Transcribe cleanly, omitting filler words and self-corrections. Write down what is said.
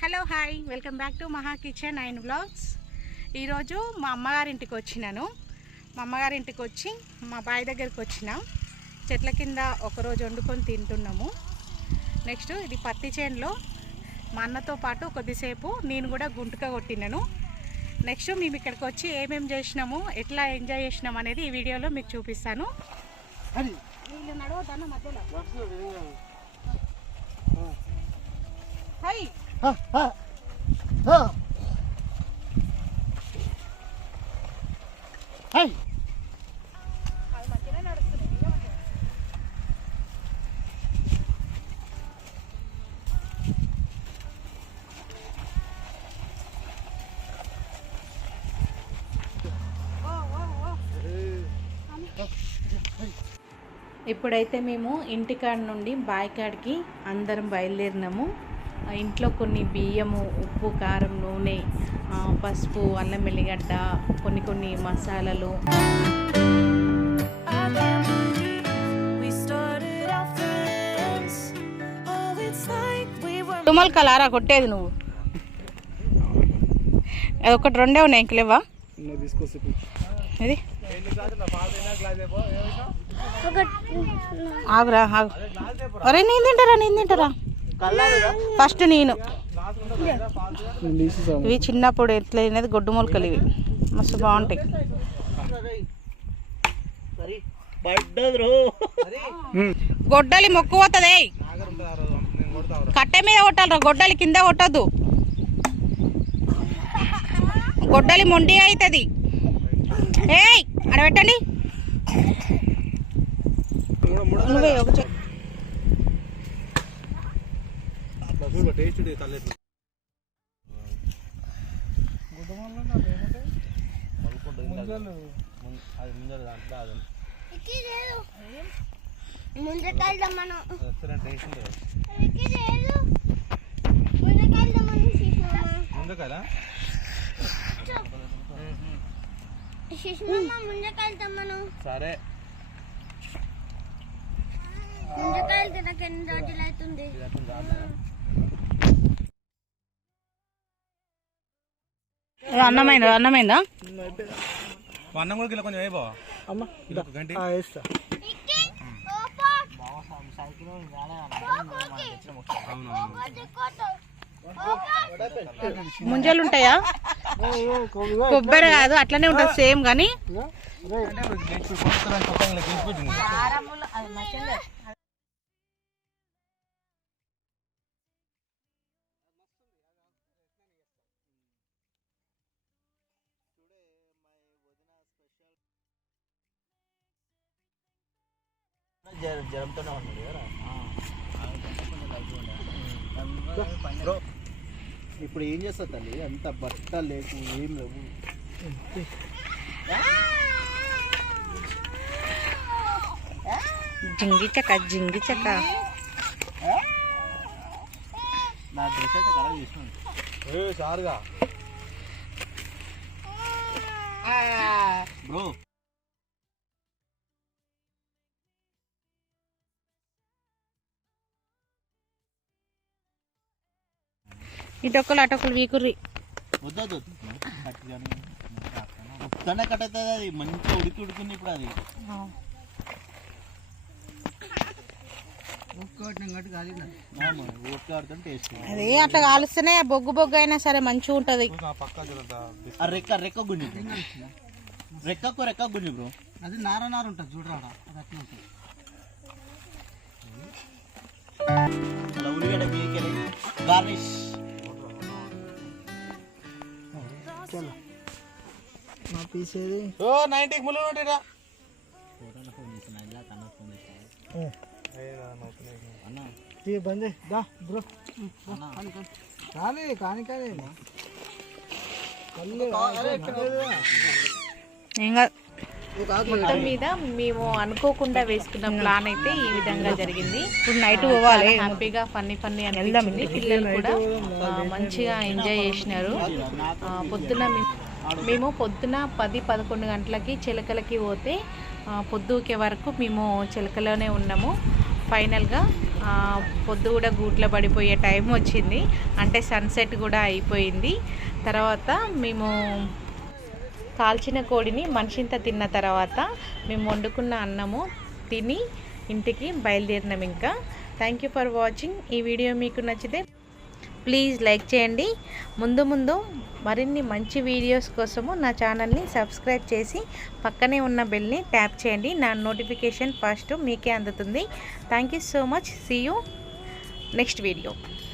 Hello hi welcome back to మహా kitchen and vlogs. ఈరోజు మా అమ్మగారింటికి వచ్చినాను. మా అమ్మగారింటికి వచ్చి మా బాయ్ దగ్గరికి వచ్చిన. చెట్ల కింద ఒకరోజు వండుకొని తింటున్నాము. నెక్స్ట్ ఇది పత్తి చేనులో మా అన్నతో పాటు కొద్దిసేపు నేను కూడా గుంటుక కొట్టినాను. నెక్స్ట్ మేము ఇక్కడికి వచ్చి ఏమేమి చేసినాము, ఎట్లా ఎంజాయ్ చేసినాము అనేది ఈ వీడియోలో మీకు చూపిస్తాను. హై హై ఇప్పుడైతే మేము ఇంటికాడ నుండి బాయికాడికి అందరం బయలుదేరినాము. ఇంట్లో కొన్ని బియ్యము, ఉప్పు, కారం, నూనె, పసుపు, అల్లం వెల్లిగడ్డ, కొన్ని మసాలాలు, తుమ్మలు కలారా కొట్టేది నువ్వు. అదొకటి రెండే ఉన్నాయి, ఇంకలేవా? ఇది ఆగురా ఆగు. అరే నేను తింటారా ఫస్ట్ నేను. ఇవి చిన్నప్పుడు ఎట్లా తినేది గొడ్డు మొలకలు, ఇవి మస్తు బాగుంటాయి. గొడ్డలి మొక్కు పోతుంది, కట్టె మీద కొట్టాలరా, గొడ్డలి కింద కొట్టద్దు. గొడ్డలి మొండి అవుతుంది. ఏయ్ అక్కడ పెట్టండి. నువ్వే ఒక సరే ముంజకాయలు తినక ఎన్ని రోజులు అవుతుంది. అన్నమైందా? అన్నం కూడా కొంచెం అయిపో గంట. ముంజలు ఉంటాయా? కొబ్బరి కాదు, అట్లనే ఉంటుంది సేమ్ కానీ. జ్వరంతోనే ఉన్నాడు కదా. ఇప్పుడు ఏం చేస్తా తల్లి, అంత బట్టలు లేవు, ఏం లేవు. జింగి చక్క నా డ్రెస్ అయితే కరెక్ట్ చేసినాను సారుగా బ్రో. ఇటొక్కలు అటొక్కలు వీకుర్రి. వద్దు మొత్తానే కట్ అవుతుంది. అది మంచిగా ఉడికింది ఇప్పుడు. అది అది అట్లా కాలుస్తేనే బొగ్గు అయినా సరే మంచిగా ఉంటది. రెక్క గుంజి రెక్క గుంజి బ్రో. అది నార ఉంటుంది చూడరా, అది అట్లా ఉంటుంది. అలా ఉల్లిగడ్డ బీకెళ్ళి గార్నిష్. నా పీసేది 90 ముళ్ళు ఉంటాయిరా. బంద్ దా బ్రో. కానీ మొత్తం మీద మేము అనుకోకుండా వేసుకున్న ప్లాన్ అయితే ఈ విధంగా జరిగింది. ఇప్పుడు నైట్ పోవాలి, హ్యాపీగా ఫన్నీ అనిపించింది. పిల్లలు కూడా మంచిగా ఎంజాయ్ చేసినారు. మేము పొద్దున 10-11 గంటలకి చిలకలకి పోతే పొద్దుకే వరకు మేము చిలకలోనే ఉన్నాము. ఫైనల్గా పొద్దు కూడా గూట్లో పడిపోయే టైం వచ్చింది, అంటే సన్సెట్ కూడా అయిపోయింది. తర్వాత మేము కాల్చిన కోడిని మనిషింత తిన్న తర్వాత మేము వండుకున్న అన్నము తిని ఇంటికి బయలుదేరినాం. ఇంకా థ్యాంక్ యూ ఫర్ వాచింగ్. ఈ వీడియో మీకు నచ్చితే ప్లీజ్ లైక్ చేయండి. ముందు ముందు మరిన్ని మంచి వీడియోస్ కోసము నా ఛానల్ని సబ్స్క్రైబ్ చేసి పక్కనే ఉన్న బెల్ని ట్యాప్ చేయండి. నా నోటిఫికేషన్ ఫస్ట్ మీకే అందుతుంది. Thank you so much. See you next video.